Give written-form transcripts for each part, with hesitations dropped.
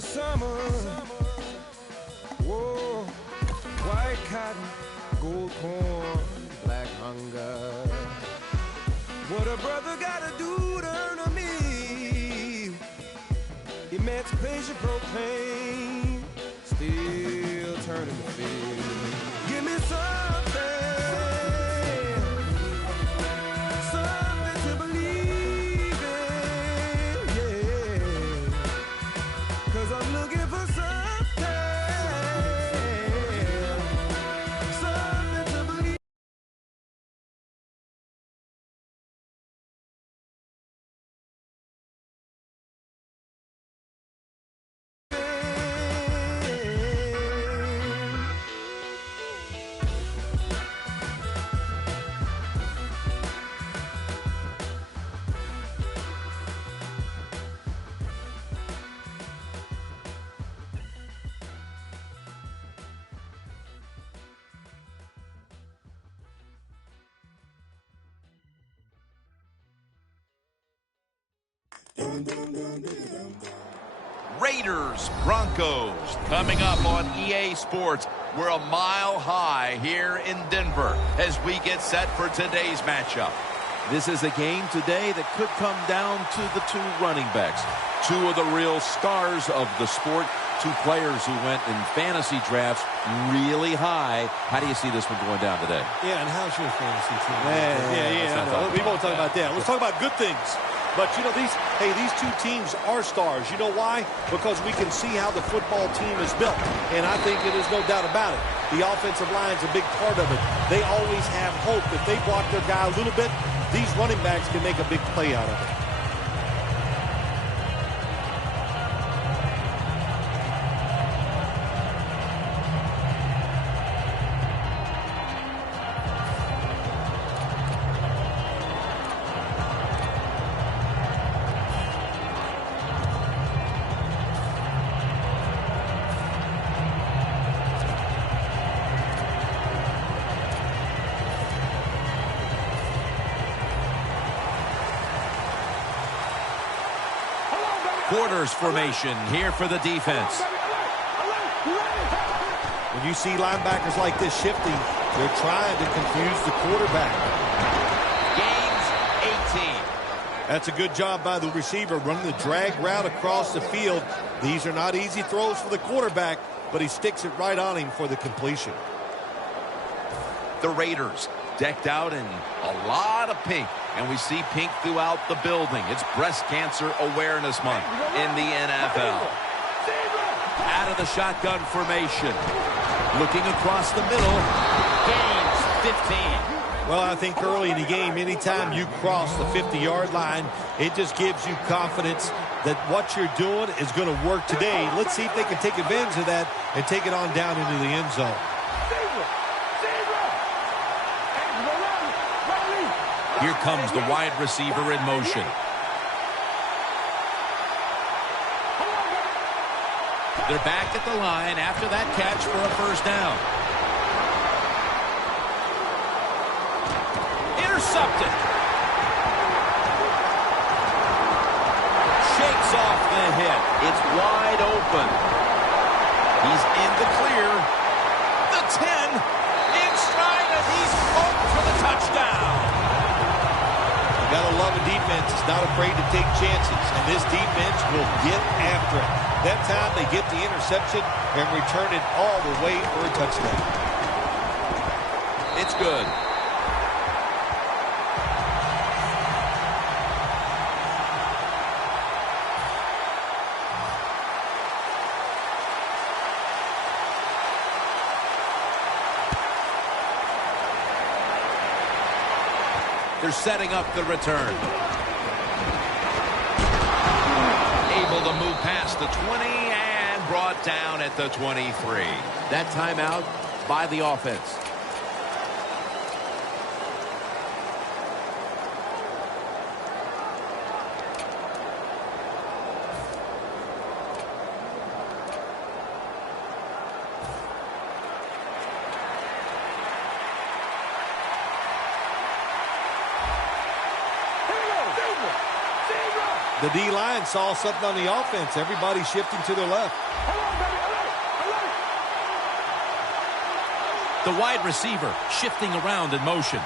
this summer. Whoa, white cotton, gold corn, black hunger. What a brother gotta do to earn a meal. Emancipation proclaimed, still turning the field. Give me something to believe in, yeah. 'Cause I'm looking for something to believe. Raiders, Broncos, coming up on EA Sports. We're a mile high here in Denver as we get set for today's matchup. This is a game today that could come down to the two running backs, two of the real stars of the sport, two players who went in fantasy drafts really high. How do you see this one going down today? Yeah, and how's your fantasy team? Yeah. We won't talk about that. Let's talk about good things. But, you know, these two teams are stars. You know why? Because we can see how the football team is built. And I think it is no doubt about it. The offensive line is a big part of it. They always have hope. If they block their guy a little bit, these running backs can make a big play out of it. Quarters formation here for the defense. When you see linebackers like this shifting, they're trying to confuse the quarterback. Gains 18. That's a good job by the receiver, running the drag route across the field. These are not easy throws for the quarterback, but he sticks it right on him for the completion. The Raiders decked out in a lot of pink, and we see pink throughout the building. It's Breast Cancer Awareness Month in the NFL. Out of the shotgun formation. Looking across the middle. Gains 15. Well, I think early in the game, anytime you cross the 50-yard line, it just gives you confidence that what you're doing is going to work today. Let's see if they can take advantage of that and take it on down into the end zone. Here comes the wide receiver in motion. They're back at the line after that catch for a first down. Intercepted. Shakes off the hit. It's wide open. He's in the clear. The 10 in stride, and he's home for the touchdown. Gotta love a defense that's not afraid to take chances, and this defense will get after it. That time they get the interception and return it all the way for a touchdown. It's good. They're setting up the return. Able to move past the 20 and brought down at the 23. That timeout by the offense. The D-line saw something on the offense. Everybody shifting to their left. The wide receiver shifting around in motion.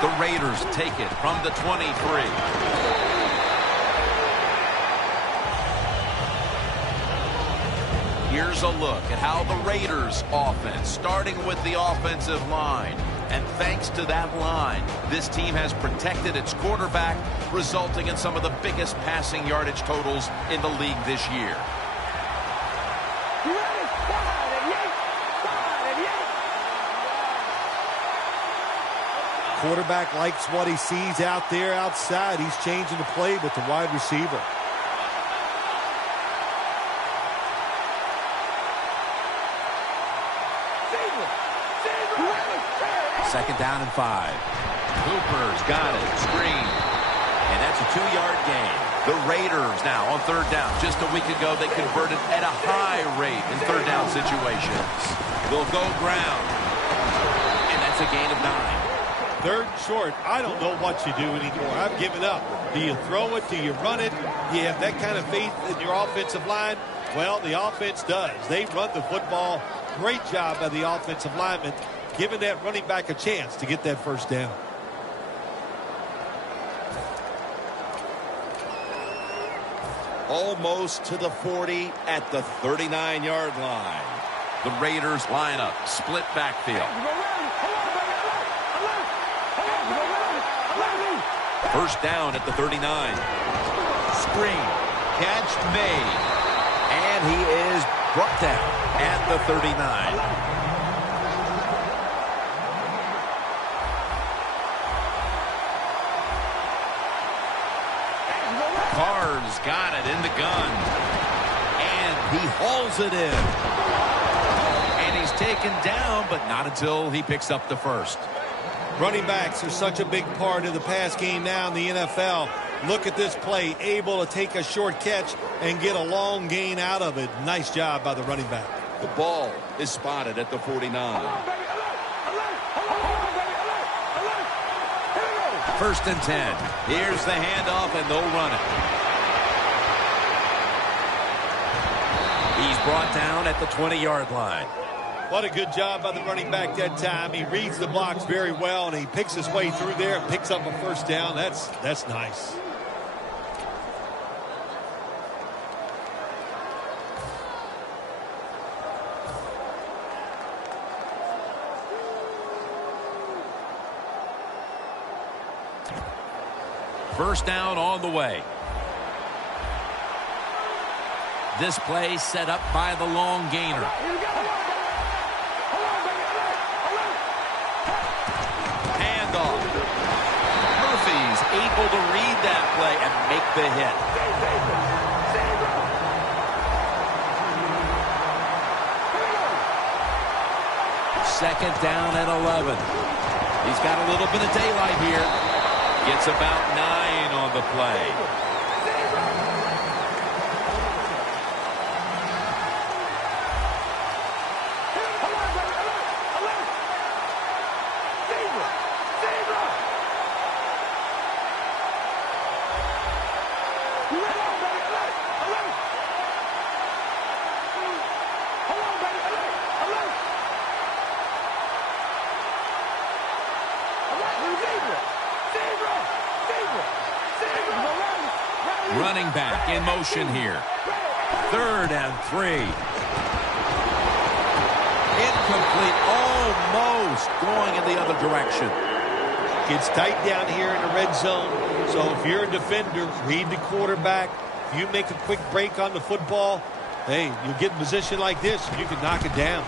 The Raiders take it from the 23. Here's a look at how the Raiders offense, starting with the offensive line. And thanks to that line, this team has protected its quarterback, resulting in some of the biggest passing yardage totals in the league this year. Quarterback likes what he sees out there outside. He's changing the play with the wide receiver. Second down and 5. Cooper's got it. Screen. And that's a 2-yard gain. The Raiders now on third down. Just a week ago, they converted at a high rate in third down situations. They'll go ground. And that's a gain of 9. Third and short, I don't know what you do anymore. I've given up. Do you throw it? Do you run it? Do you have that kind of faith in your offensive line? Well, the offense does. They run the football. Great job by the offensive lineman, giving that running back a chance to get that first down. Almost to the 40 at the 39-yard line. The Raiders line up. Split backfield. First down at the 39. Screen. Catch made. And he is brought down at the 39. Carr's got it in the gun. And he hauls it in. And he's taken down, but not until he picks up the first. Running backs are such a big part of the pass game now in the NFL. Look at this play, able to take a short catch and get a long gain out of it. Nice job by the running back. The ball is spotted at the 49. First and 10. Here's the handoff, and they'll run it. He's brought down at the 20-yard line. What a good job by the running back that time. He reads the blocks very well, and he picks his way through there and picks up a first down. That's nice. First down on the way. This play set up by the long gainer. Handoff. Murphy's able to read that play and make the hit. Second down and 11. He's got a little bit of daylight here. Gets about 9 on the play. Running back in motion here. 3rd and 3. Incomplete. Almost going in the other direction. Gets tight down here in the red zone. So if you're a defender, read the quarterback. If you make a quick break on the football, hey, you get in position like this, you can knock it down.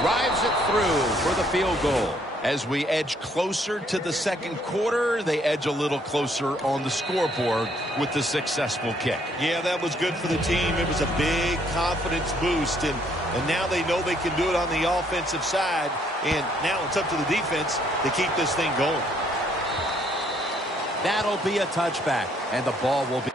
Drives it through for the field goal. As we edge closer to the second quarter, they edge a little closer on the scoreboard with the successful kick. Yeah, that was good for the team. It was a big confidence boost, and now they know they can do it on the offensive side, and now it's up to the defense to keep this thing going. That'll be a touchback, and the ball will be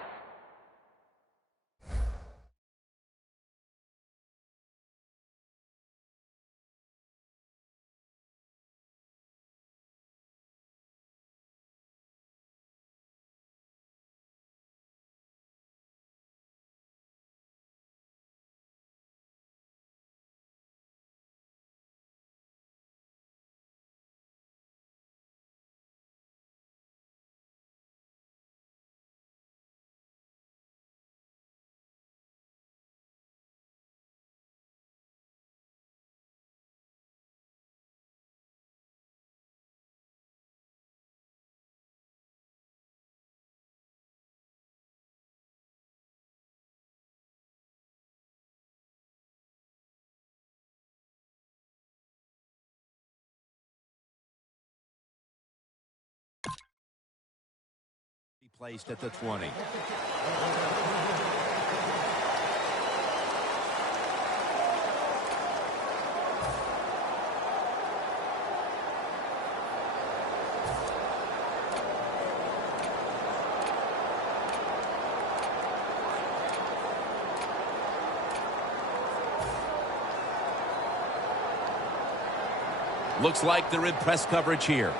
placed at the 20. Looks like they're in press coverage here.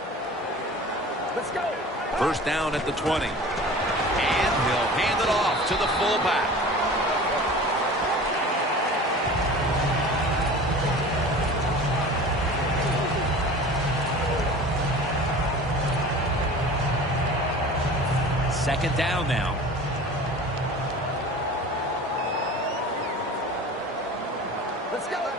Let's go. First down at the 20. And he'll hand it off to the fullback. Second down now. Let's go.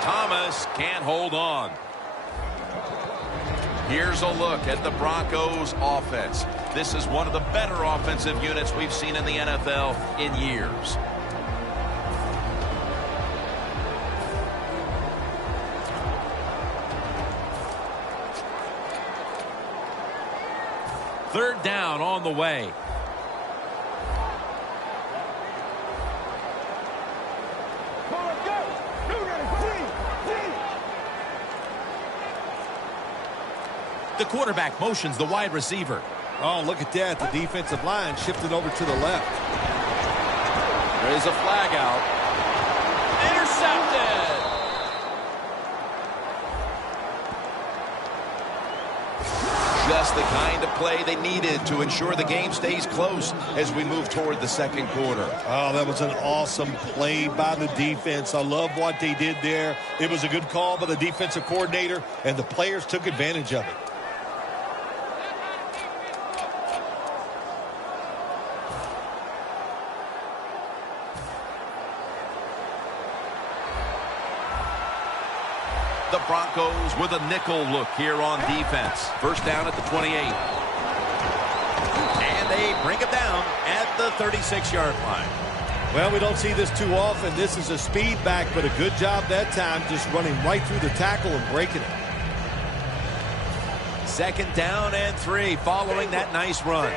Thomas can't hold on. Here's a look at the Broncos offense. This is one of the better offensive units we've seen in the NFL in years. Third down on the way. The quarterback motions the wide receiver. Oh, look at that. The defensive line shifted over to the left. There is a flag out. Intercepted. Just the kind of play they needed to ensure the game stays close as we move toward the second quarter. Oh, that was an awesome play by the defense. I love what they did there. It was a good call by the defensive coordinator, and the players took advantage of it. The Broncos with a nickel look here on defense. First down at the 28. And they bring it down at the 36-yard line. Well, we don't see this too often. This is a speed back, but a good job that time just running right through the tackle and breaking it. Second down and 3 following that nice run.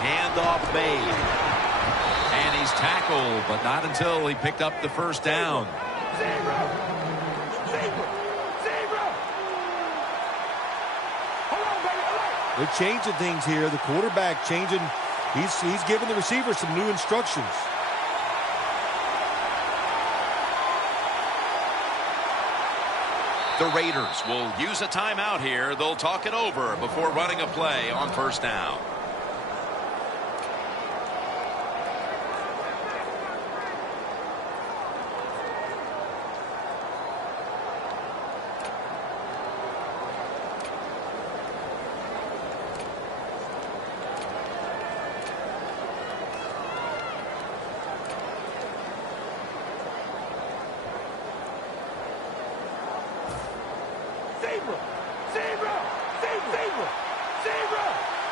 Handoff made. And he's tackled, but not until he picked up the first down. They're changing things here. The quarterback changing. He's giving the receiver some new instructions. The Raiders will use a timeout here. They'll talk it over before running a play on first down.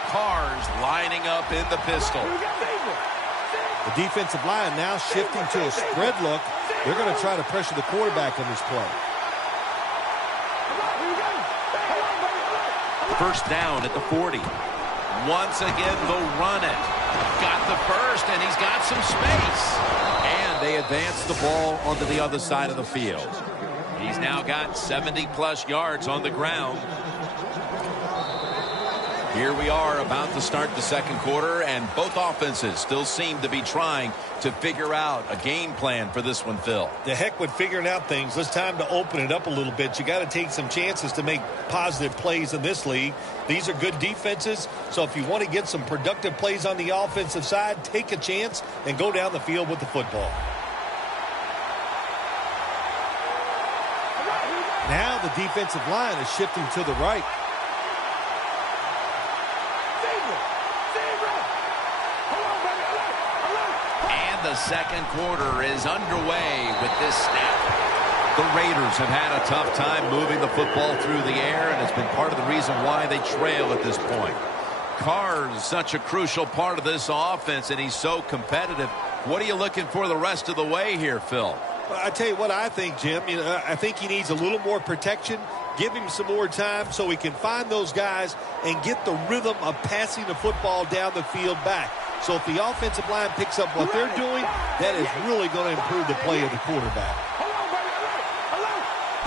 Cars lining up in the pistol. The defensive line now shifting to a spread look. They're going to try to pressure the quarterback on this play. First down at the 40. Once again, they'll run it. Got the first, and he's got some space. And they advance the ball onto the other side of the field. He's now got 70-plus yards on the ground. Here we are about to start the second quarter, and both offenses still seem to be trying to figure out a game plan for this one, Phil. The heck with figuring out things. It's time to open it up a little bit. You got to take some chances to make positive plays in this league. These are good defenses, so if you want to get some productive plays on the offensive side, take a chance and go down the field with the football. Now the defensive line is shifting to the right. The second quarter is underway with this snap. The Raiders have had a tough time moving the football through the air, and it's been part of the reason why they trail at this point. Carr is such a crucial part of this offense, and he's so competitive. What are you looking for the rest of the way here, Phil? Well, I tell you what I think, Jim. I think he needs a little more protection. Give him some more time so he can find those guys and get the rhythm of passing the football down the field back. So if the offensive line picks up what they're doing, that is really going to improve the play of the quarterback.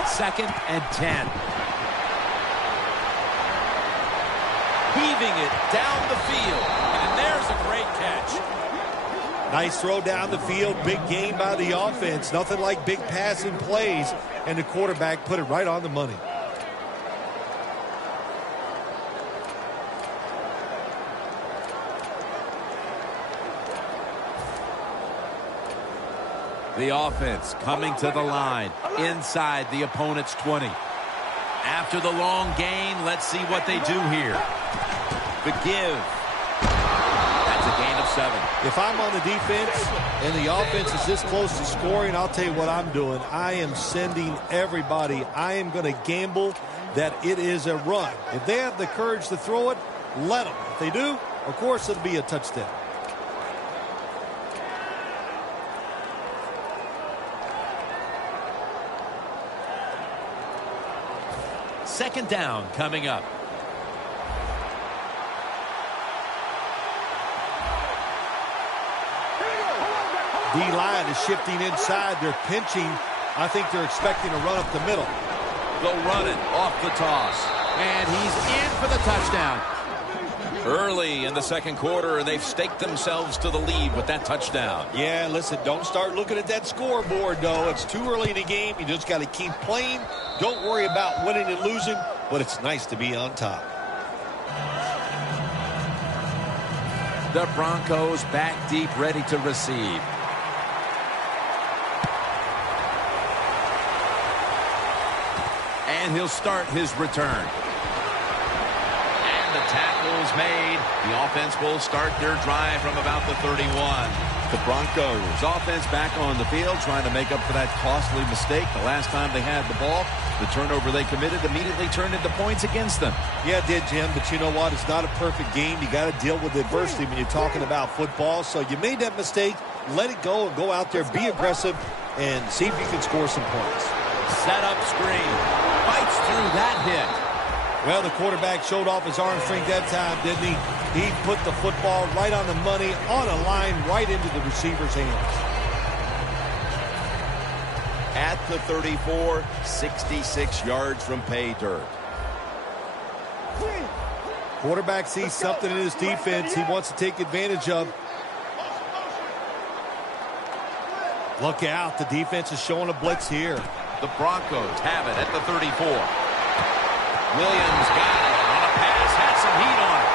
2nd and 10. Heaving it down the field. And there's a great catch. Nice throw down the field. Big gain by the offense. Nothing like big passing plays. And the quarterback put it right on the money. The offense coming to the line inside the opponent's 20. After the long gain, let's see what they do here. The give. That's a gain of 7. If I'm on the defense and the offense is this close to scoring, I'll tell you what I'm doing. I am sending everybody. I am going to gamble that it is a run. If they have the courage to throw it, let them. If they do, of course it'll be a touchdown. Second down coming up. D-line is shifting inside. They're pinching. I think they're expecting a run up the middle. They'll run it off the toss. And he's in for the touchdown. Early in the second quarter, they've staked themselves to the lead with that touchdown. Yeah, listen, don't start looking at that scoreboard, though. It's too early in the game. You just got to keep playing. Don't worry about winning and losing, but it's nice to be on top. The Broncos back deep, ready to receive. And he'll start his return. The tackle is made. The offense will start their drive from about the 31. The Broncos offense back on the field trying to make up for that costly mistake. The last time they had the ball, the turnover they committed immediately turned into points against them. Yeah, it did, Jim, but you know what? It's not a perfect game. You got to deal with adversity when you're talking about football. So you made that mistake. Let it go and go out there, be aggressive, and see if you can score some points. Set up screen. Fights through that hit. Well, the quarterback showed off his arm strength that time, didn't he? He put the football right on the money, on a line, right into the receiver's hands. At the 34, 66 yards from pay dirt. Quarterback sees something in his defense he wants to take advantage of. Look out, the defense is showing a blitz here. The Broncos have it at the 34. Williams got it on a pass, had some heat on it.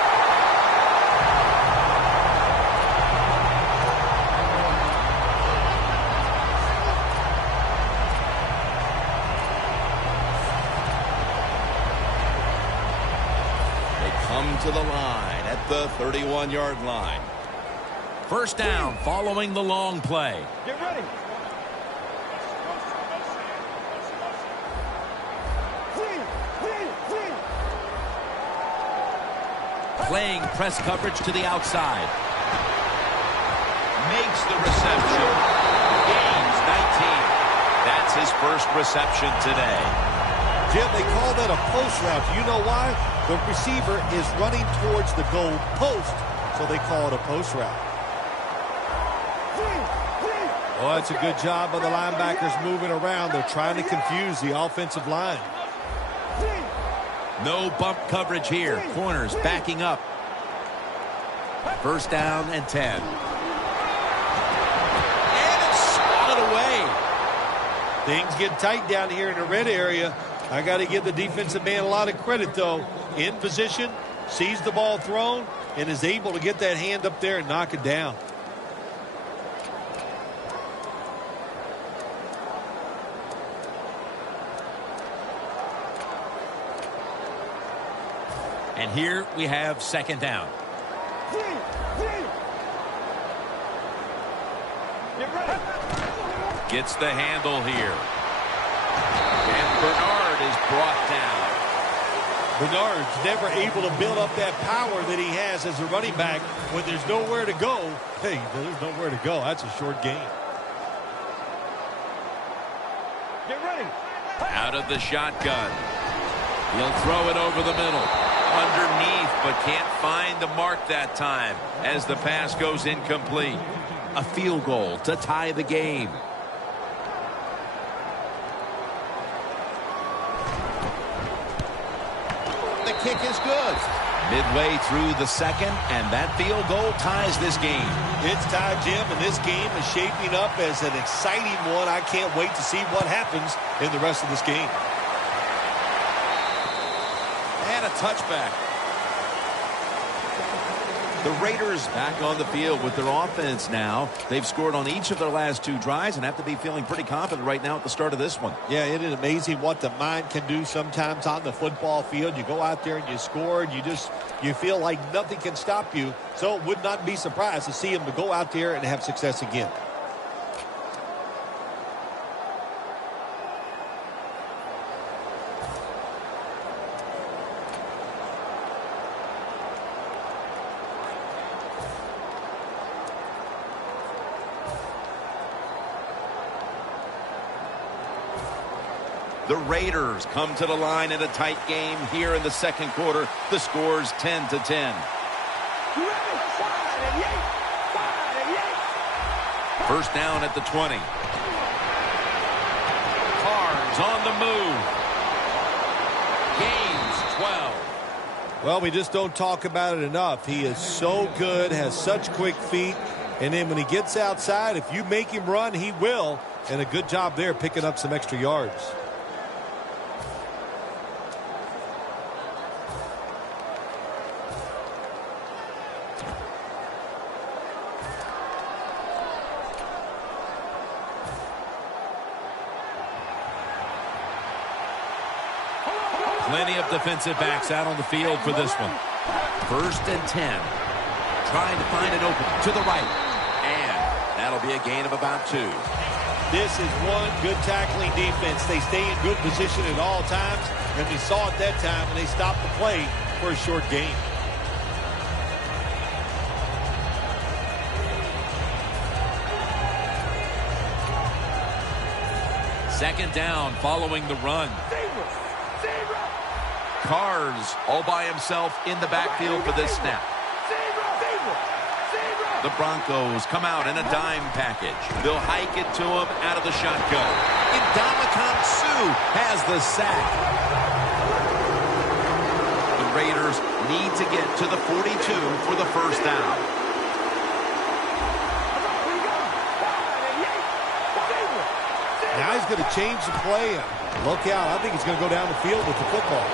They come to the line at the 31-yard line. First down following the long play. Get ready. Playing press coverage to the outside. Makes the reception. Gains 19. That's his first reception today. Jim, they call that a post route. You know why? The receiver is running towards the goal post, so they call it a post route. Oh, it's a good job by the linebackers moving around. They're trying to confuse the offensive line. No bump coverage here. Corners backing up. First down and 10. And it's swatted away. Things get tight down here in the red area. I got to give the defensive man a lot of credit, though. In position, sees the ball thrown, and is able to get that hand up there and knock it down. And here we have second down. Gets the handle here. And Bernard is brought down. Bernard's never able to build up that power that he has as a running back. When there's nowhere to go, hey, there's nowhere to go. That's a short gain. Get ready. Out of the shotgun. He'll throw it over the middle. Underneath, but can't find the mark that time as the pass goes incomplete. A field goal to tie the game. The kick is good. Midway through the second, and that field goal ties this game. It's tied, Jim, and this game is shaping up as an exciting one. I can't wait to see what happens in the rest of this game. And a touchback. The Raiders back on the field with their offense now. They've scored on each of their last 2 drives and have to be feeling pretty confident right now at the start of this one. Yeah, it is amazing what the mind can do sometimes on the football field. You go out there and you score, and you feel like nothing can stop you. So it would not be surprised to see him to go out there and have success again. The Raiders come to the line in a tight game here in the second quarter. The score's 10-10. First down at the 20. Carr's on the move. Gains 12. Well, we just don't talk about it enough. He is so good, has such quick feet, and then when he gets outside, if you make him run, he will. And a good job there picking up some extra yards. Plenty of defensive backs out on the field for this one. First and 10. Trying to find an open to the right. And that'll be a gain of about 2. This is one good tackling defense. They stay in good position at all times. And we saw it that time when they stopped the play for a short gain. Second down following the run. Carr's all by himself in the backfield for this snap. The Broncos come out in a dime package. They'll hike it to him out of the shotgun. Ndamukong Suh has the sack. The Raiders need to get to the 42 for the first down. Now he's going to change the play. Look out. I think he's going to go down the field with the football.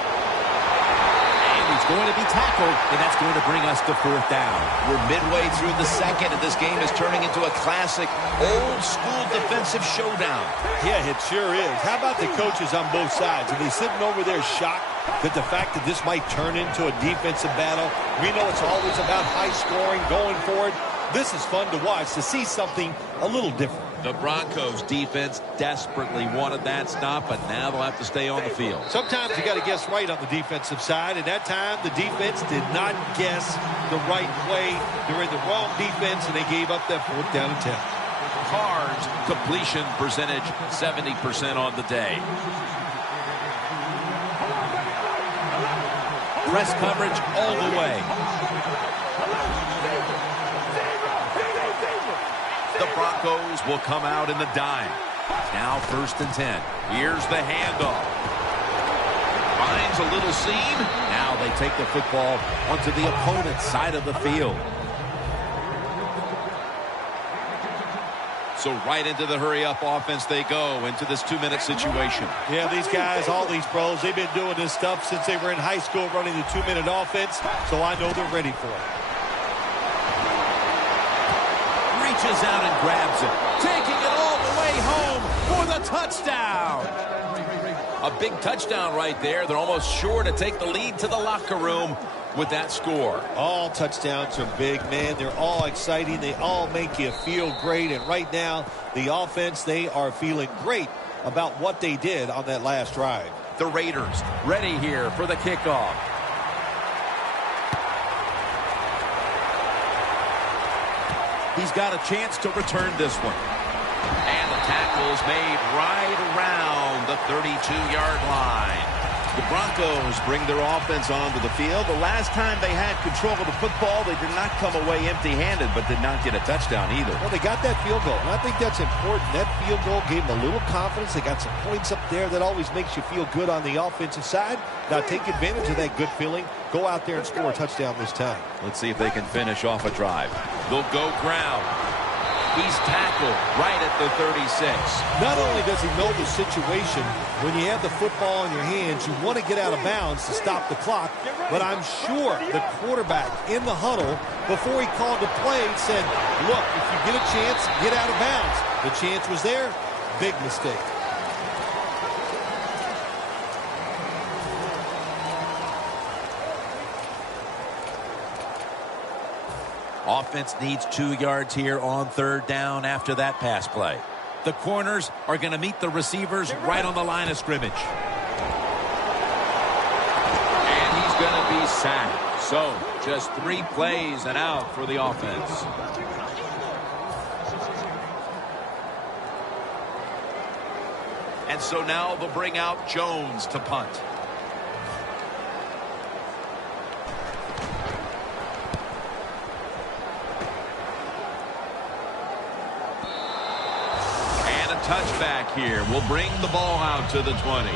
He's going to be tackled, and that's going to bring us to 4th down. We're midway through the second, and this game is turning into a classic old-school defensive showdown. Yeah, it sure is. How about the coaches on both sides? Are they sitting over there shocked that the fact that this might turn into a defensive battle? We know it's always about high scoring, going for it. This is fun to watch, to see something a little different. The Broncos defense desperately wanted that stop, but now they'll have to stay on the field. Sometimes you got to guess right on the defensive side, and that time the defense did not guess the right way. They were in the wrong defense, and they gave up that 4th down and 10. Carr's completion percentage 70% on the day. Press coverage all the way. The Broncos will come out in the dime. Now 1st and 10. Here's the handoff. Finds a little seam. Now they take the football onto the opponent's side of the field. So right into the hurry-up offense they go, into this 2-minute situation. Yeah, these guys, all these pros, they've been doing this stuff since they were in high school running the 2-minute offense, so I know they're ready for it. Reaches out and grabs it, taking it all the way home for the touchdown. A big touchdown right there. They're almost sure to take the lead to the locker room with that score. All touchdowns are big, man. They're all exciting. They all make you feel great. And right now, the offense, they are feeling great about what they did on that last drive. The Raiders ready here for the kickoff. He's got a chance to return this one. And the tackle's made right around the 32-yard line. The Broncos bring their offense onto the field. The last time they had control of the football, they did not come away empty-handed, but did not get a touchdown either. Well, they got that field goal, and I think that's important. That field goal gave them a little confidence. They got some points up there. That always makes you feel good on the offensive side. Now take advantage of that good feeling. Go out there and score a touchdown this time. Let's see if they can finish off a drive. They'll go ground. He's tackled right at the 36. Not only does he know the situation, when you have the football in your hands, you want to get out of bounds to stop the clock. But I'm sure the quarterback in the huddle, before he called the play, said, look, if you get a chance, get out of bounds. The chance was there. Big mistake. Offense needs 2 yards here on 3rd down after that pass play. The corners are going to meet the receivers right on the line of scrimmage. And he's going to be sacked. So just 3 plays and out for the offense. And so now they'll bring out Jones to punt. Touchback here will bring the ball out to the 20.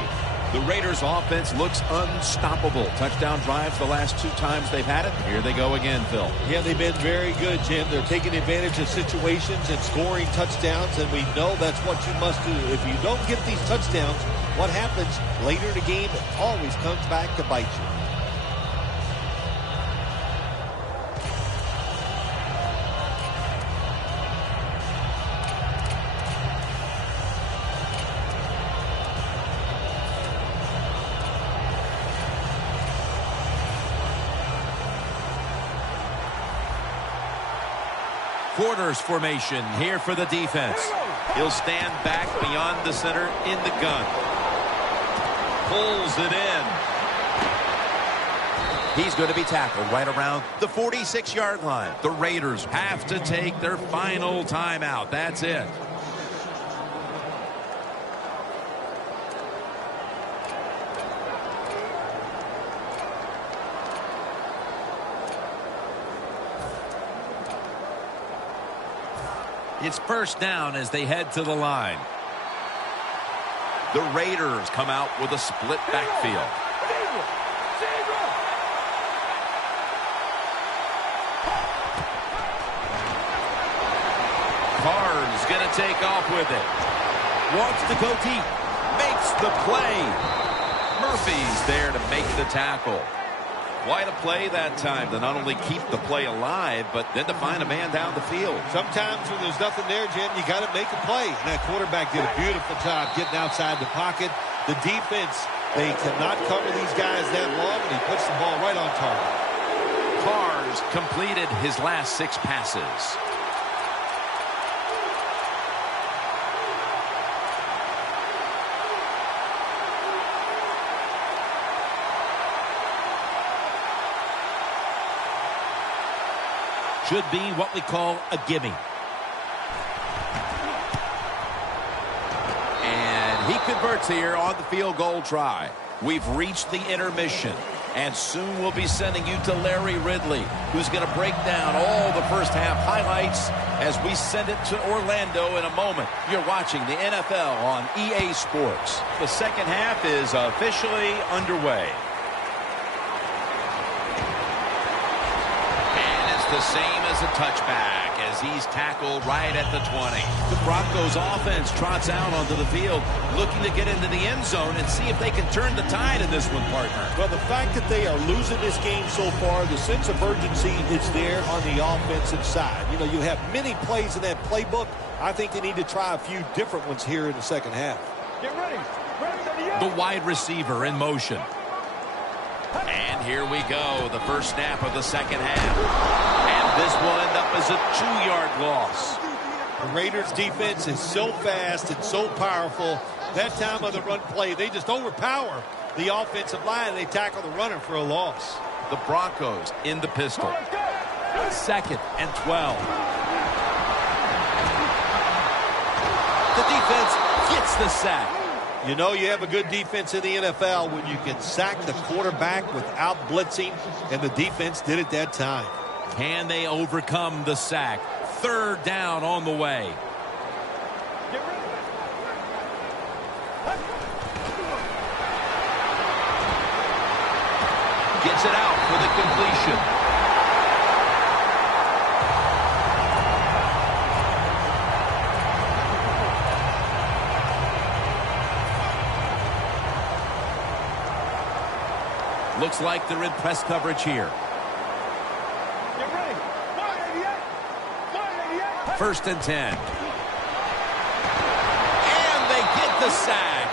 The Raiders offense looks unstoppable. Touchdown drives the last 2 times they've had it. Here they go again, Phil. Yeah, they've been very good, Jim. They're taking advantage of situations and scoring touchdowns, and we know that's what you must do. If you don't get these touchdowns, what happens later in the game, it always comes back to bite you. Quarters formation here for the defense. He'll stand back beyond the center in the gun. Pulls it in. He's going to be tackled right around the 46-yard line. The Raiders have to take their final timeout. That's it. It's 1st down as they head to the line. The Raiders come out with a split backfield. Carr's going to take off with it. Wants to go deep. Makes the play. Murphy's there to make the tackle. Quite a play that time to not only keep the play alive, but then to find a man down the field. Sometimes when there's nothing there, Jim, you got to make a play. And that quarterback did a beautiful job getting outside the pocket. The defense, they cannot cover these guys that long, and he puts the ball right on target. Carr's completed his last 6 passes. Should be what we call a gimme. And he converts here on the field goal try. We've reached the intermission. And soon we'll be sending you to Larry Ridley, who's going to break down all the first half highlights as we send it to Orlando in a moment. You're watching the NFL on EA Sports. The second half is officially underway. The same as a touchback as he's tackled right at the 20. The Broncos offense trots out onto the field looking to get into the end zone and see if they can turn the tide in this one, partner. Well, the fact that they are losing this game so far, the sense of urgency is there on the offensive side. You know, you have many plays in that playbook. I think they need to try a few different ones here in the second half. Get ready. The wide receiver in motion. And here we go, the first snap of the second half. And this will end up as a 2-yard loss. The Raiders defense is so fast and so powerful. That time on the run play, they just overpower the offensive line, and they tackle the runner for a loss. The Broncos in the pistol. 2nd and 12. The defense gets the sack. You know you have a good defense in the NFL when you can sack the quarterback without blitzing, and the defense did it that time. Can they overcome the sack? 3rd down on the way. Gets it out for the completion. Looks like they're in press coverage here. 1st and 10. And they get the sack.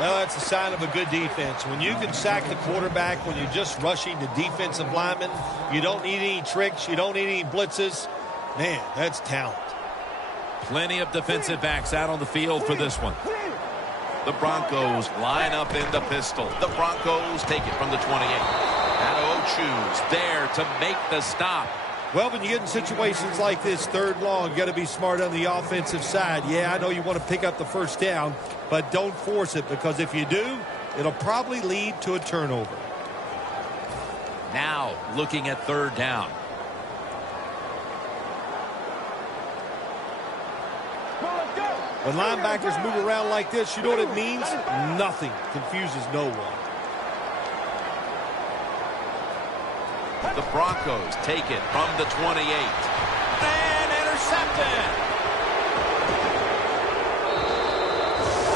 Well, that's a sign of a good defense. When you can sack the quarterback, when you're just rushing the defensive lineman, you don't need any tricks, you don't need any blitzes. Man, that's talent. Plenty of defensive backs out on the field for this one. The Broncos line up in the pistol. The Broncos take it from the 28. Choose there to make the stop. Well, when you get in situations like this, 3rd long, you got to be smart on the offensive side. Yeah, I know you want to pick up the 1st down, but don't force it, because if you do, it'll probably lead to a turnover. Now looking at 3rd down. When linebackers move around like this, you know what it means? Nothing. Confuses no one. The Broncos take it from the 28. And intercepted.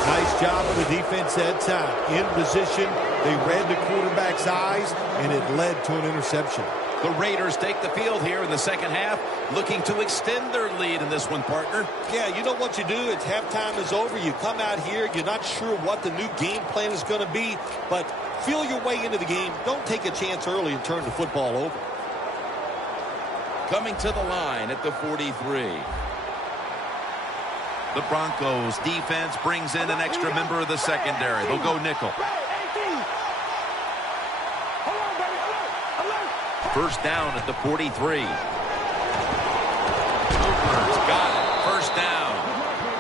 Nice job of the defense that time. In position, they read the quarterback's eyes, and it led to an interception. The Raiders take the field here in the 2nd half, looking to extend their lead in this one, partner. Yeah, you know what you do? It's halftime is over. You come out here, you're not sure what the new game plan is going to be, but feel your way into the game. Don't take a chance early and turn the football over. Coming to the line at the 43. The Broncos defense brings in an extra member of the secondary. They'll go nickel. 1st down at the 43. Cooper's got it. 1st down.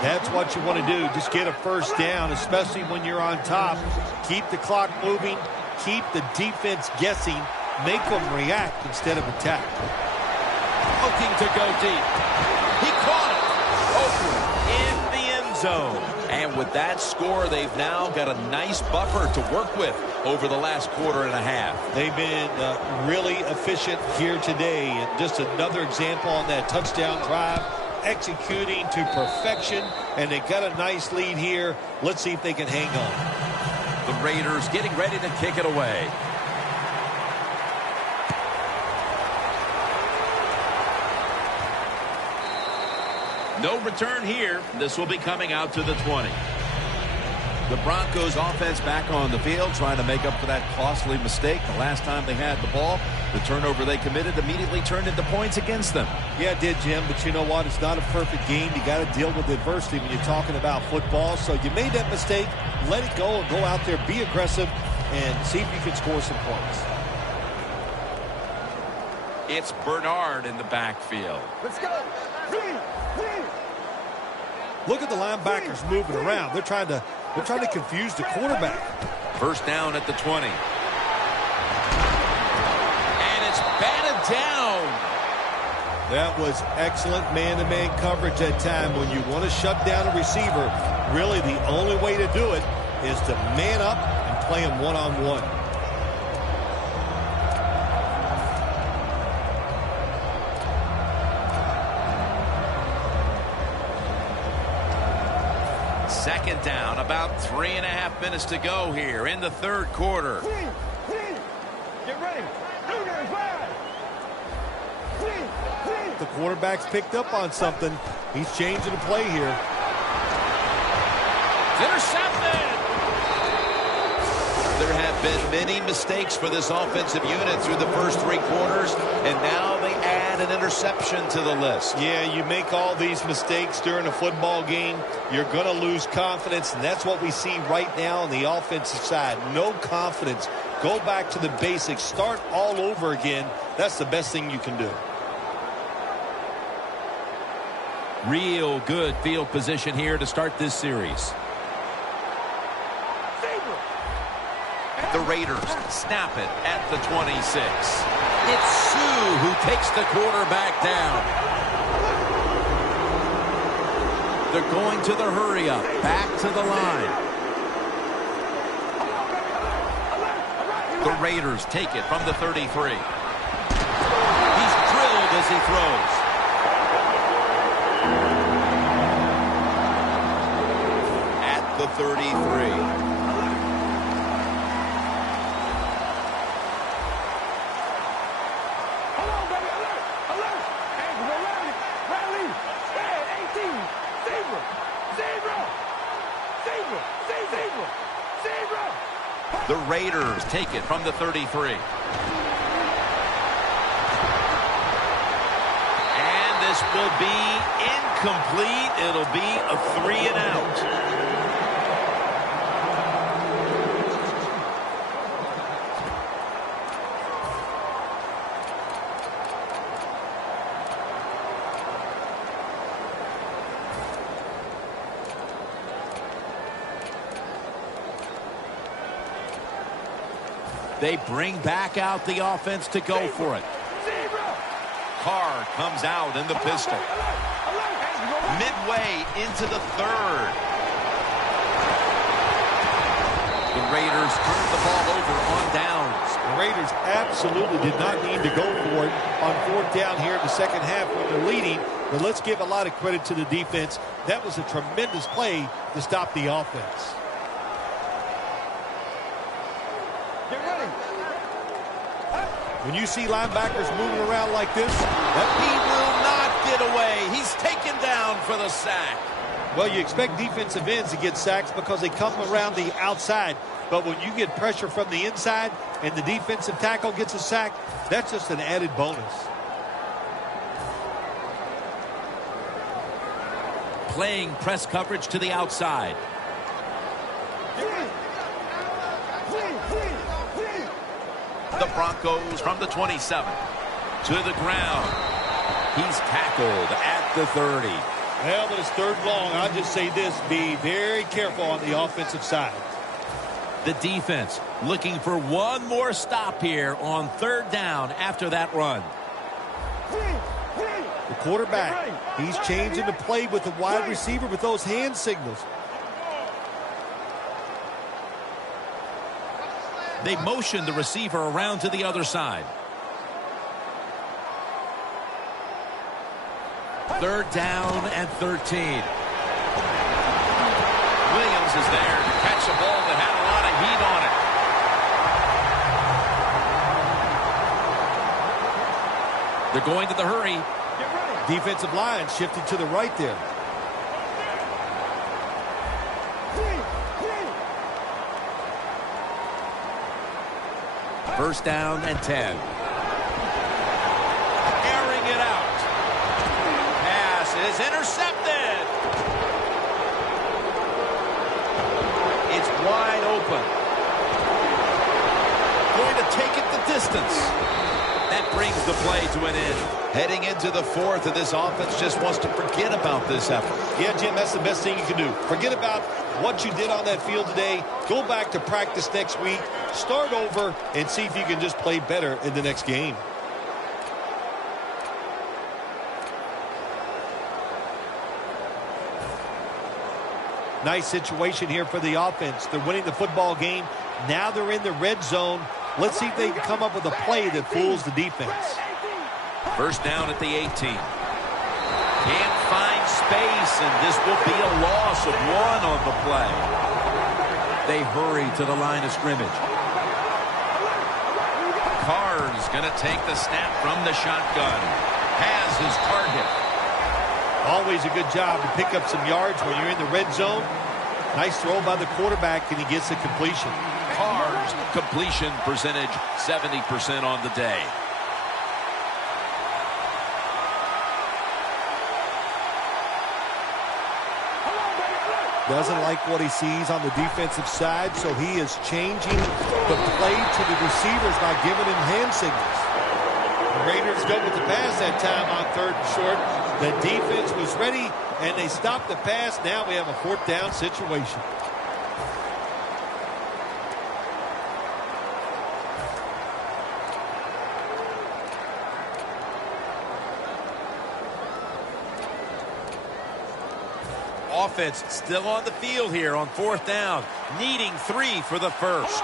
That's what you want to do. Just get a 1st down, especially when you're on top. Keep the clock moving. Keep the defense guessing. Make them react instead of attack. Looking to go deep. He caught it. Open in the end zone. And with that score, they've now got a nice buffer to work with over the last 1.5 quarters. They've been really efficient here today. And just another example on that touchdown drive, executing to perfection. And they got a nice lead here. Let's see if they can hang on. The Raiders getting ready to kick it away. No return here. This will be coming out to the 20. The Broncos offense back on the field, trying to make up for that costly mistake the last time they had the ball. The turnover they committed immediately turned into points against them. Yeah, it did, Jim, but you know what? It's not a perfect game. You got to deal with adversity when you're talking about football. So you made that mistake. Let it go and go out there, be aggressive, and see if you can score some points. It's Bernard in the backfield. Let's go. Look at the linebackers moving around. They're trying to confuse the quarterback. 1st down at the 20. And it's batted down. That was excellent man-to-man coverage that time. When you want to shut down a receiver, really the only way to do it is to man up and play him one-on-one. Second down, about 3.5 minutes to go here in the 3rd quarter. Get ready. The quarterback's picked up on something. He's changing the play here. Intercepted. There have been many mistakes for this offensive unit through the first 3 quarters, and now they add add an interception to the list. Yeah, you make all these mistakes during a football game, you're going to lose confidence, and that's what we see right now on the offensive side. No confidence. Go back to the basics. Start all over again. That's the best thing you can do. Real good field position here to start this series. The Raiders snap it at the 26. It's Sue who takes the quarterback down. They're going to the hurry up. Back to the line. The Raiders take it from the 33. He's drilled as he throws. At the 33. The Raiders take it from the 33. And this will be incomplete. It'll be a 3-and-out. They bring back out the offense to go for it. Carr comes out in the pistol. Midway into the third. The Raiders turn the ball over on downs. The Raiders absolutely did not need to go for it on fourth down here in the second half when they're leading. But let's give a lot of credit to the defense. That was a tremendous play to stop the offense. When you see linebackers moving around like this, He will not get away. He's taken down for the sack. well, you expect defensive ends to get sacks because they come around the outside. But when you get pressure from the inside and the defensive tackle gets a sack, that's just an added bonus. Playing press coverage to the outside. The Broncos from the 27 to the ground. He's tackled at the 30. Well, but it's third long. I'll just say this, be very careful on the offensive side. The defense looking for one more stop here on third down after that run. The quarterback, he's changing the play with the wide receiver with those hand signals. They motion the receiver around to the other side. Third down and 13. Williams is there to catch a ball that had a lot of heat on it. They're going to the hurry. Defensive line shifted to the right there. First down and 10. Airing it out. Pass is intercepted. It's wide open. Going to take it the distance. That brings the play to an end. Heading into the fourth, and this offense just wants to forget about this effort. Yeah, Jim, that's the best thing you can do. Forget about what you did on that field today. Go back to practice next week. Start over and see if you can just play better in the next game. Nice situation here for the offense. They're winning the football game. Now they're in the red zone. Let's see if they can come up with a play that fools the defense. First down at the 18. Can't find space, and this will be a loss of one on the play. They hurry to the line of scrimmage. Carr's going to take the snap from the shotgun. Has his target. Always a good job to pick up some yards when you're in the red zone. Nice throw by the quarterback, and he gets the completion. Carr's completion percentage 70% on the day. Doesn't like what he sees on the defensive side, so he is changing the play to the receivers by giving him hand signals. The Raiders go with the pass that time on 3rd and short. The defense was ready, and they stopped the pass. Now we have a 4th down situation. Offense still on the field here on 4th down, needing 3 for the first.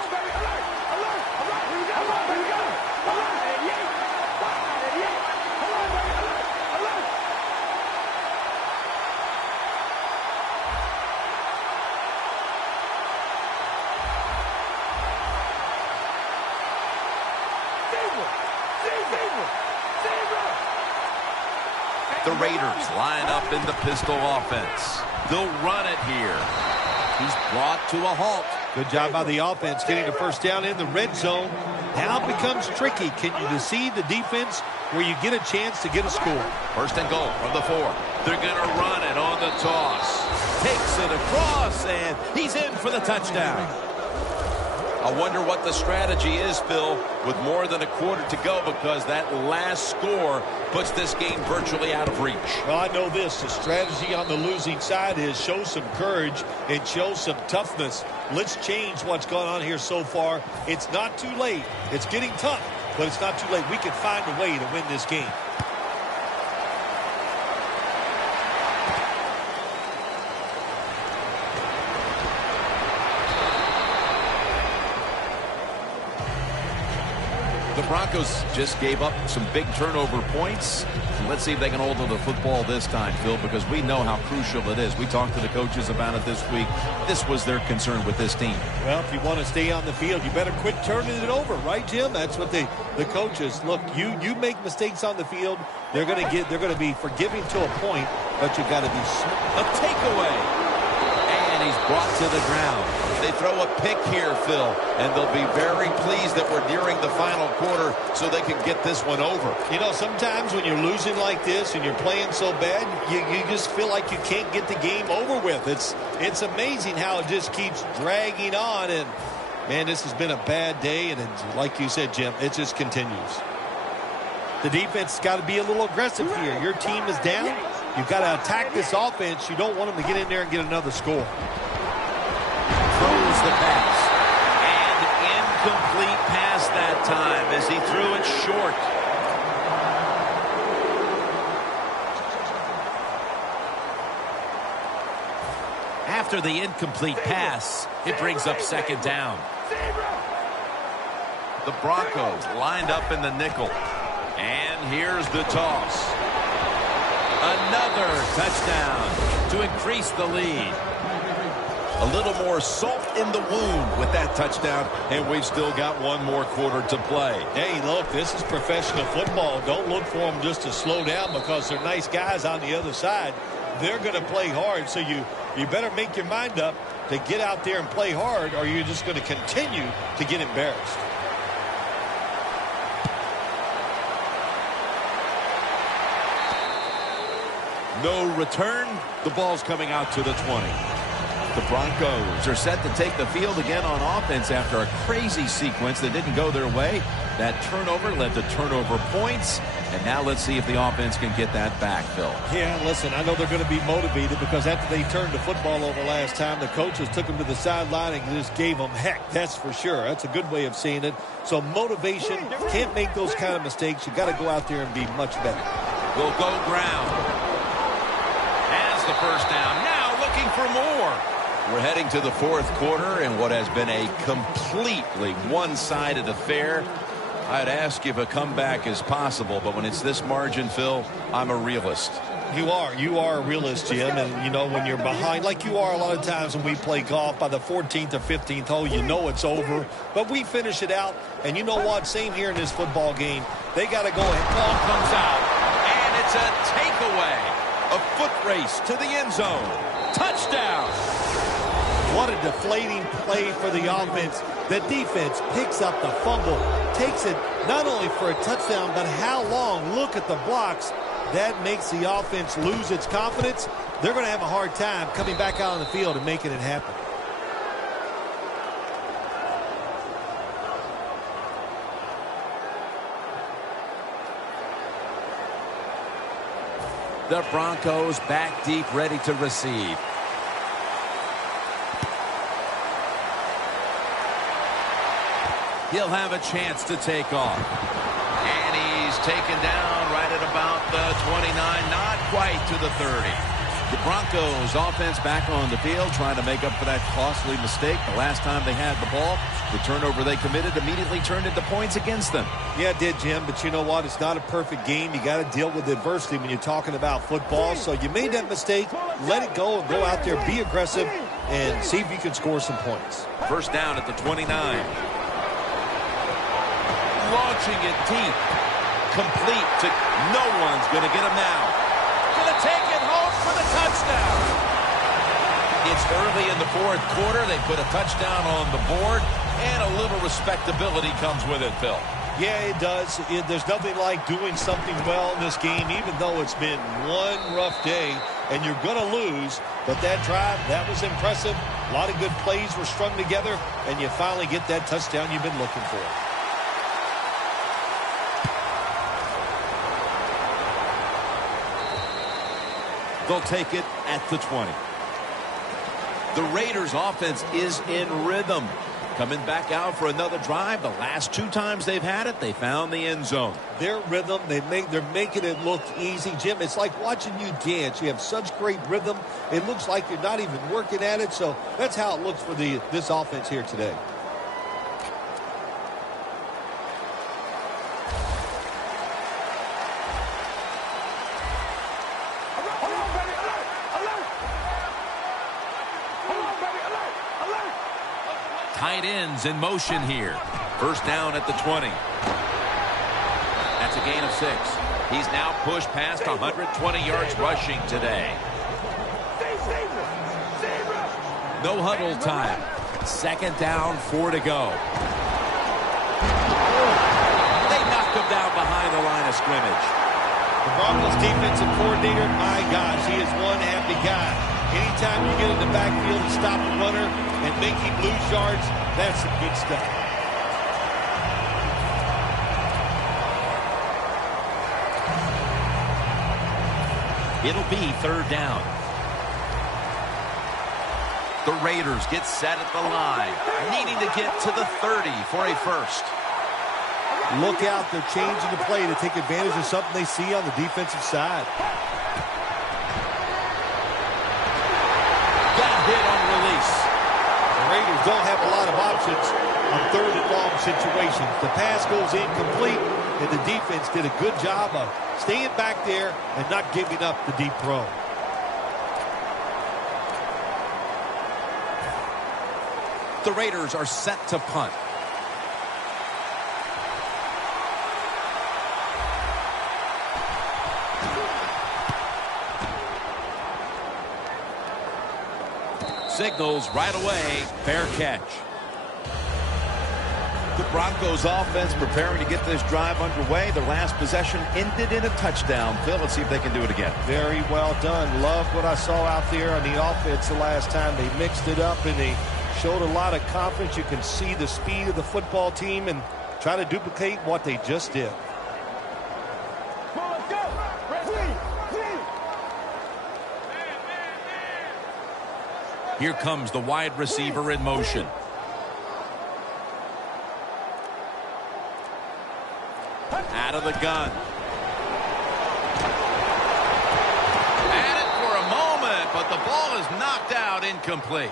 The Raiders line up in the pistol offense. They'll run it here. He's brought to a halt. Good job by the offense getting the first down in the red zone. Now it becomes tricky. Can you deceive the defense where you get a chance to get a score? 1st and goal from the 4. They're going to run it on the toss. Takes it across, and he's in for the touchdown. I wonder what the strategy is, Phil, with more than a quarter to go, because that last score puts this game virtually out of reach. Well, I know this. The strategy on the losing side is show some courage and show some toughness. Let's change what's gone on here so far. It's not too late. It's getting tough, but it's not too late. We can find a way to win this game. The Broncos just gave up some big turnover points. Let's see if they can hold on to the football this time, Phil, because we know how crucial it is. We talked to the coaches about it this week. This was their concern with this team. Well, if you want to stay on the field, you better quit turning it over, right, Jim? That's what the coaches look. You make mistakes on the field, they're going to be forgiving to a point, but you've got to be a takeaway. And he's brought to the ground. They throw a pick here, Phil, and they'll be very pleased that we're nearing the final quarter so they can get this one over. You know, sometimes when you're losing like this and you're playing so bad, you just feel like you can't get the game over with. It's amazing how it just keeps dragging on, and, man, this has been a bad day, and like you said, Jim, it just continues. The defense has got to be a little aggressive here. Your team is down. You've got to attack this offense. You don't want them to get in there and get another score. Throws the pass. And incomplete pass that time as he threw it short. After the incomplete pass, it brings up 2nd down. The Broncos lined up in the nickel. And here's the toss. Another touchdown to increase the lead. A little more salt in the wound with that touchdown, and we've still got one more quarter to play. Hey, look, this is professional football. Don't look for them just to slow down because they're nice guys on the other side. They're going to play hard, so you better make your mind up to get out there and play hard, or you're just going to continue to get embarrassed. No return. The ball's coming out to the 20. The Broncos are set to take the field again on offense after a crazy sequence that didn't go their way. That turnover led to turnover points. And now let's see if the offense can get that back, Phil. Yeah, listen, I know they're going to be motivated because after they turned the football over last time, the coaches took them to the sideline and just gave them heck. That's for sure. That's a good way of seeing it. So motivation, can't make those kind of mistakes. You got to go out there and be much better. Will go ground. Has the first down. Now looking for more. We're heading to the 4th quarter in what has been a completely one-sided affair. I'd ask if a comeback is possible, but when it's this margin, Phil, I'm a realist. You are a realist, Jim, and you know when you're behind, like you are a lot of times when we play golf, by the 14th or 15th hole, you know it's over, but we finish it out, and you know what, same here in this football game, they got to go ahead. Ball comes out, and it's a takeaway. A foot race to the end zone. Touchdown. What a deflating play for the offense. The defense picks up the fumble, takes it not only for a touchdown, but how long? Look at the blocks. that makes the offense lose its confidence. They're going to have a hard time coming back out on the field and making it happen. The Broncos back deep, ready to receive. He'll have a chance to take off. And he's taken down right at about the 29, not quite to the 30. The Broncos offense back on the field trying to make up for that costly mistake. The last time they had the ball, the turnover they committed immediately turned into points against them. Yeah, it did, Jim, but you know what? It's not a perfect game. You got to deal with adversity when you're talking about football. So you made that mistake, let it go, and go out there, be aggressive, and see if you can score some points. First down at the 29. Launching it deep. Complete to no one's going to get him now. Going to take it home for the touchdown. It's early in the fourth quarter. They put a touchdown on the board, and a little respectability comes with it, Phil. Yeah, it does. There's nothing like doing something well in this game, even though it's been one rough day, and you're going to lose. But that drive, that was impressive. A lot of good plays were strung together, and you finally get that touchdown you've been looking for. They'll take it at the 20. The Raiders offense is in rhythm. Coming back out for another drive. The last two times they've had it, they found the end zone. Their rhythm, they're making it look easy. Jim, it's like watching you dance. You have such great rhythm. It looks like you're not even working at it. So that's how it looks for this offense here today. Tight ends in motion here. First down at the 20. That's a gain of 6. He's now pushed past 120 yards rushing today. No huddle time. Second down, 4 to go. They knocked him down behind the line of scrimmage. The Broncos defensive coordinator, my gosh, he is one happy guy. Anytime you get in the backfield and stop the runner and make him lose yards, that's some good stuff. It'll be third down. The Raiders get set at the line, needing to get to the 30 for a first. Look out, they're changing the play to take advantage of something they see on the defensive side. Got hit on release. The Raiders don't have a lot of options on third and long situations. The pass goes incomplete, and the defense did a good job of staying back there and not giving up the deep throw. The Raiders are set to punt. Signals right away. Fair catch. The Broncos offense preparing to get this drive underway. Their last possession ended in a touchdown. Phil, let's see if they can do it again. Very well done. Love what I saw out there on the offense the last time. They mixed it up and they showed a lot of confidence. You can see the speed of the football team and try to duplicate what they just did. Here comes the wide receiver in motion. Out of the gun. At it for a moment, but the ball is knocked out, incomplete.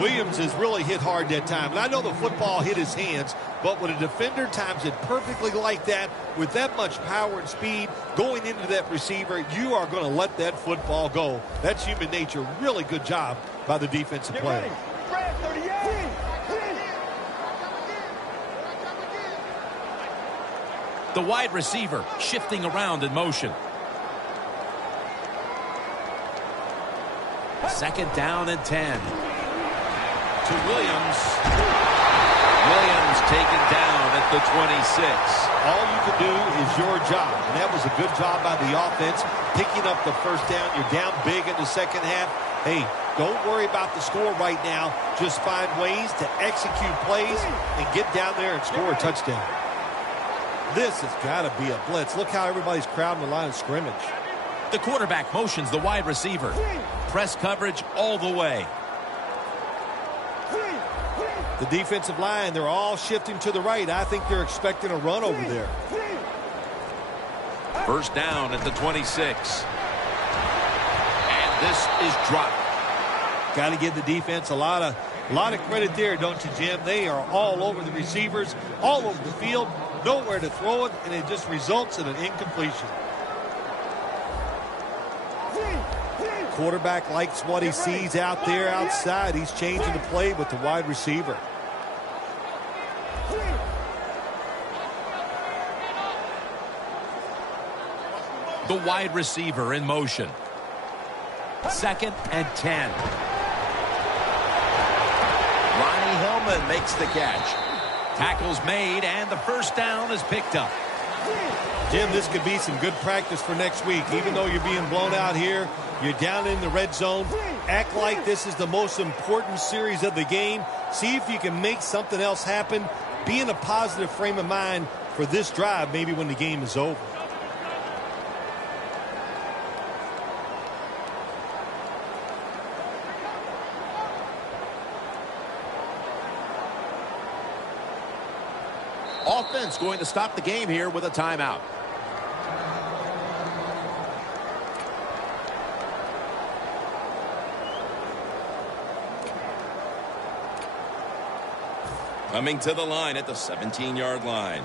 Williams has really hit hard that time. And I know the football hit his hands, but when a defender times it perfectly like that, with that much power and speed going into that receiver, you are going to let that football go. That's human nature. Really good job by the defensive player. The wide receiver shifting around in motion. Second down and 10. To Williams. Williams taken down at the 26. All you can do is your job, and that was a good job by the offense, picking up the first down. You're down big in the second half. Hey, don't worry about the score right now. Just find ways to execute plays and get down there and score a touchdown. This has got to be a blitz. Look how everybody's crowding the line of scrimmage. The quarterback motions the wide receiver. Press coverage all the way. The defensive line, they're all shifting to the right. I think they're expecting a run over there. First down at the 26. And this is dropped. Got to give the defense a lot of credit there, don't you, Jim? They are all over the receivers, all over the field, nowhere to throw it, and it just results in an incompletion. Quarterback likes what he sees out there outside. He's changing the play with the wide receiver. The wide receiver in motion. 2nd and 10. Ronnie Hillman makes the catch. Tackle's made, and the first down is picked up. Jim, this could be some good practice for next week. Even though you're being blown out here, you're down in the red zone. Act like this is the most important series of the game. See if you can make something else happen. Be in a positive frame of mind for this drive, maybe when the game is over. Offense going to stop the game here with a timeout. Coming to the line at the 17-yard line.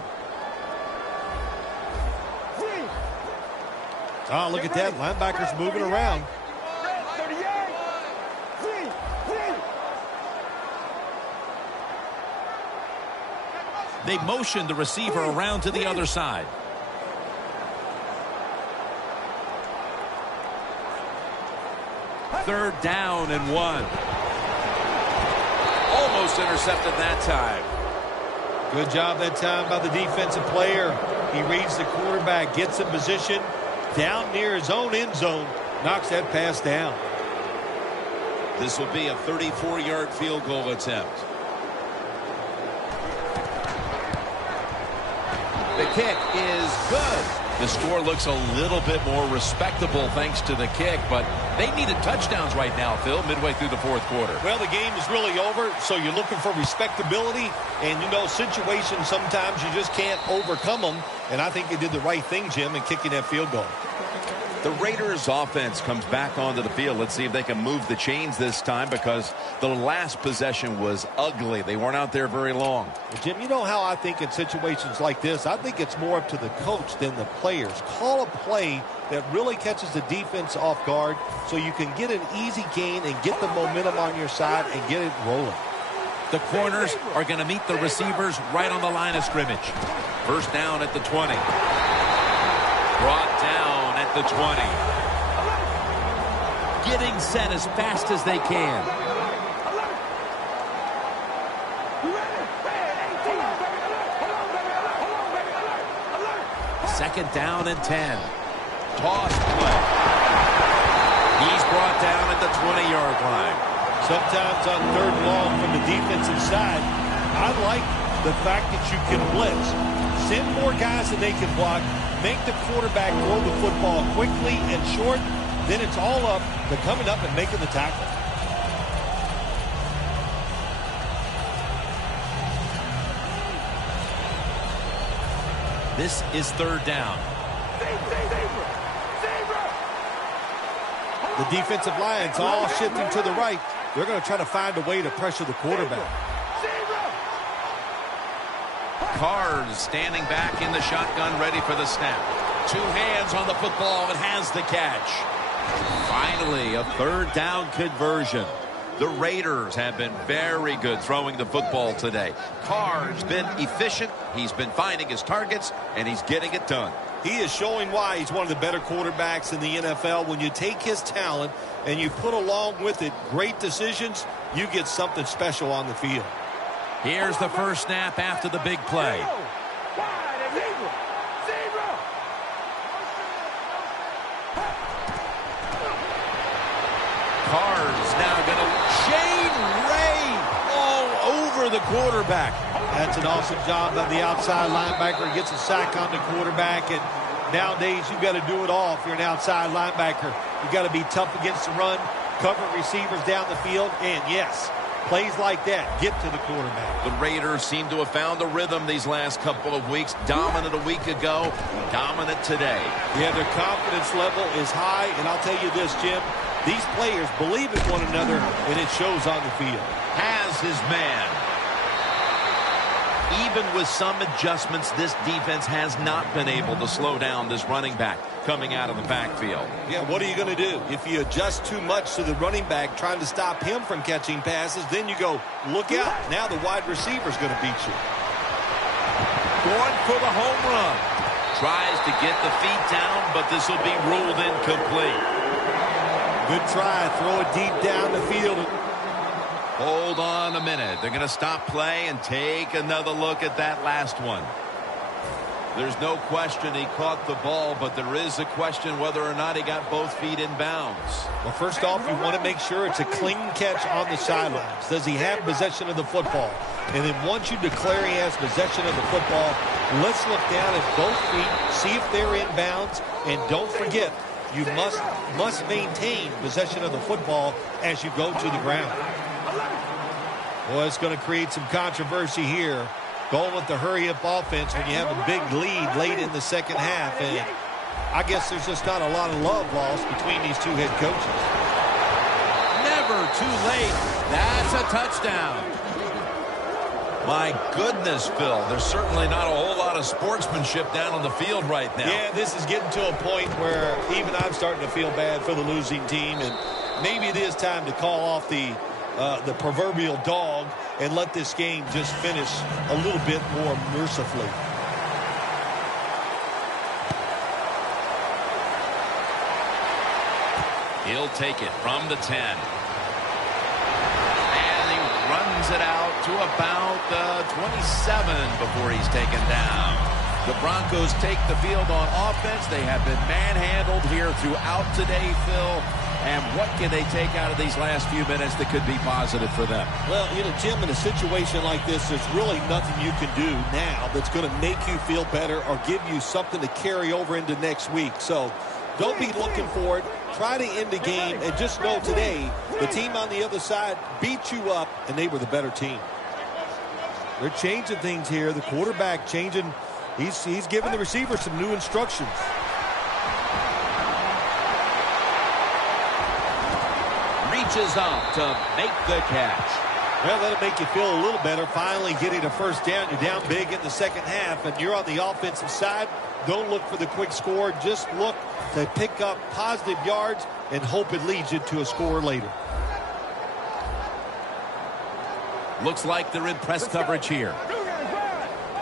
Oh, look at that. Linebackers moving around. They motion the receiver around to the other side. Third down and 1. Almost intercepted that time. Good job that time by the defensive player. He reads the quarterback, gets in position, down near his own end zone, knocks that pass down. This will be a 34-yard field goal attempt. The kick is good. The score looks a little bit more respectable thanks to the kick, but they needed touchdowns right now, Phil, midway through the fourth quarter. Well, the game is really over, so you're looking for respectability. And, you know, situations sometimes you just can't overcome them. And I think they did the right thing, Jim, in kicking that field goal. The Raiders offense comes back onto the field. Let's see if they can move the chains this time, because the last possession was ugly. They weren't out there very long. Well, Jim, you know how I think in situations like this, I think it's more up to the coach than the players. Call a play that really catches the defense off guard so you can get an easy gain and get the momentum on your side and get it rolling. The corners are going to meet the receivers right on the line of scrimmage. First down at the 20. Brought down at the 20. Getting set as fast as they can. Second down and 10. Toss play. He's brought down at the 20-yard line. Sometimes on third and long from the defensive side, I like the fact that you can blitz. Send more guys than they can block. Make the quarterback throw the football quickly and short. Then it's all up to coming up and making the tackle. This is third down. The defensive line's all shifting to the right. They're going to try to find a way to pressure the quarterback. Carrs standing back in the shotgun, ready for the snap. Two hands on the football and has the catch. Finally, a third down conversion. The Raiders have been very good throwing the football today. Carr's been efficient. He's been finding his targets, and he's getting it done. He is showing why he's one of the better quarterbacks in the NFL. When you take his talent and you put along with it great decisions, you get something special on the field. Here's the first snap after the big play. Carr's now going to chain Ray all over the quarterback. That's an awesome job by the outside linebacker. Gets a sack on the quarterback, and nowadays you've got to do it all if you're an outside linebacker. You've got to be tough against the run, cover receivers down the field, and yes, plays like that get to the quarterback. The Raiders seem to have found a rhythm these last couple of weeks. Dominant a week ago, dominant today. Yeah, their confidence level is high, and I'll tell you this, Jim, these players believe in one another, and it shows on the field. Has his man. Even with some adjustments, this defense has not been able to slow down this running back coming out of the backfield. Yeah, what are you going to do? If you adjust too much to the running back trying to stop him from catching passes, then you go, look out. Now the wide receiver's going to beat you. Going for the home run. Tries to get the feet down, but this will be ruled incomplete. Good try. Throw it deep down the field. Hold on a minute. They're going to stop play and take another look at that last one. There's no question he caught the ball, but there is a question whether or not he got both feet in bounds. Well, first off, you want to make sure it's a clean catch on the sidelines. Does he have possession of the football? And then once you declare he has possession of the football, let's look down at both feet, see if they're in bounds, and don't forget, you must maintain possession of the football as you go to the ground. Well, it's going to create some controversy here. Going with the hurry-up offense when you have a big lead late in the second half. And I guess there's just not a lot of love lost between these two head coaches. Never too late. That's a touchdown. My goodness, Phil, there's certainly not a whole lot of sportsmanship down on the field right now. Yeah, this is getting to a point where even I'm starting to feel bad for the losing team, and maybe it is time to call off the proverbial dog and let this game just finish a little bit more mercifully. He'll take it from the 10. And he runs it out to about 27 before he's taken down. The Broncos take the field on offense. They have been manhandled here throughout today, Phil. And what can they take out of these last few minutes that could be positive for them? Well, you know, Jim, in a situation like this, there's really nothing you can do now that's going to make you feel better or give you something to carry over into next week. So don't be looking for it. Try to end the game, and just know today the team on the other side beat you up, and they were the better team. They're changing things here. The quarterback changing. He's giving the receiver some new instructions. Reaches out to make the catch. Well, that'll make you feel a little better. Finally getting a first down. You're down big in the second half, and you're on the offensive side. Don't look for the quick score. Just look to pick up positive yards and hope it leads you to a score later. Looks like they're in press coverage here.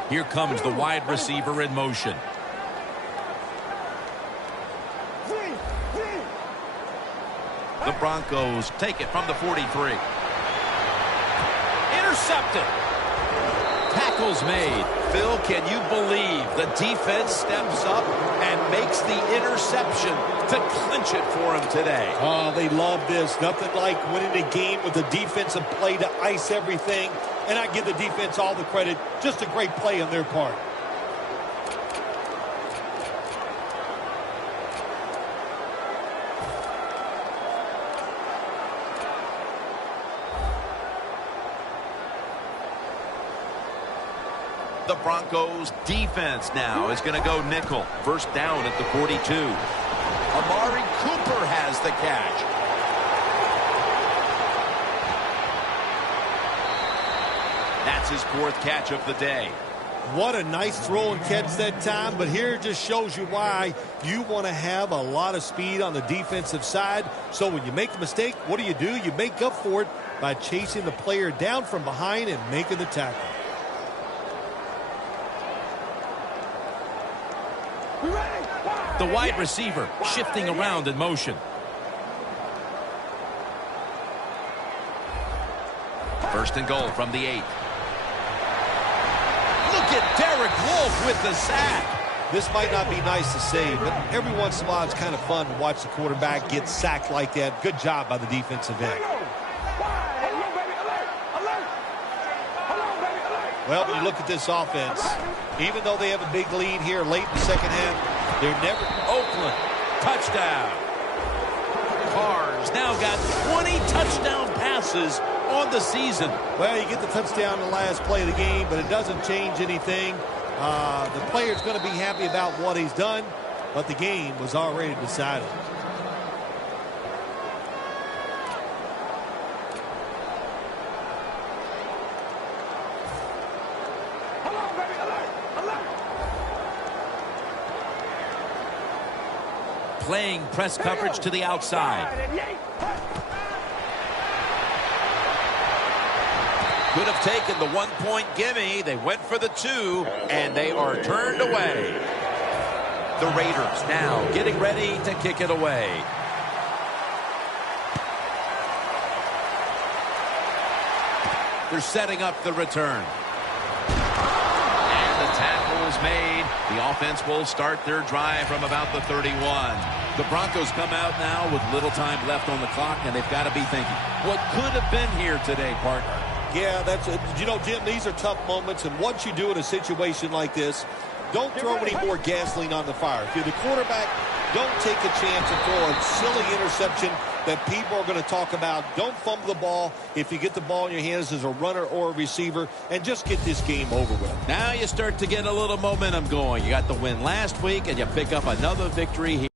Here comes the wide receiver in motion. The Broncos take it from the 43. Intercepted. Tackles made. Phil, can you believe the defense steps up and makes the interception to clinch it for him today? Oh, they love this. Nothing like winning a game with a defensive play to ice everything. And I give the defense all the credit. Just a great play on their part. The Broncos defense now is going to go nickel. First down at the 42. Amari Cooper has the catch. That's his fourth catch of the day. What a nice throw and catch that time, but here it just shows you why you want to have a lot of speed on the defensive side. So when you make a mistake, what do? You make up for it by chasing the player down from behind and making the tackle. The wide receiver shifting around in motion. First and goal from the 8. at Derek Wolfe with the sack. This might not be nice to say, but every once in a while it's kind of fun to watch the quarterback get sacked like that. Good job by the defensive end. Well, when you look at this offense, even though they have a big lead here late in the second half, they're never... Oakland, touchdown. Carr's now got 20 touchdown passes on the season. Well, you get the touchdown in the last play of the game, but it doesn't change anything. The player's going to be happy about what he's done, but the game was already decided. Playing press coverage to the outside. Could have taken the 1-point gimme. They went for the 2, and they are turned away. The Raiders now getting ready to kick it away. They're setting up the return. And the tackle is made. The offense will start their drive from about the 31. The Broncos come out now with little time left on the clock, and they've got to be thinking, what could have been here today, partner? Yeah, that's it. You know, Jim, these are tough moments, and once you do in a situation like this, don't throw any more gasoline on the fire. If you're the quarterback, don't take a chance and throw a silly interception that people are going to talk about. Don't fumble the ball if you get the ball in your hands as a runner or a receiver, and just get this game over with. Now you start to get a little momentum going. You got the win last week, and you pick up another victory here.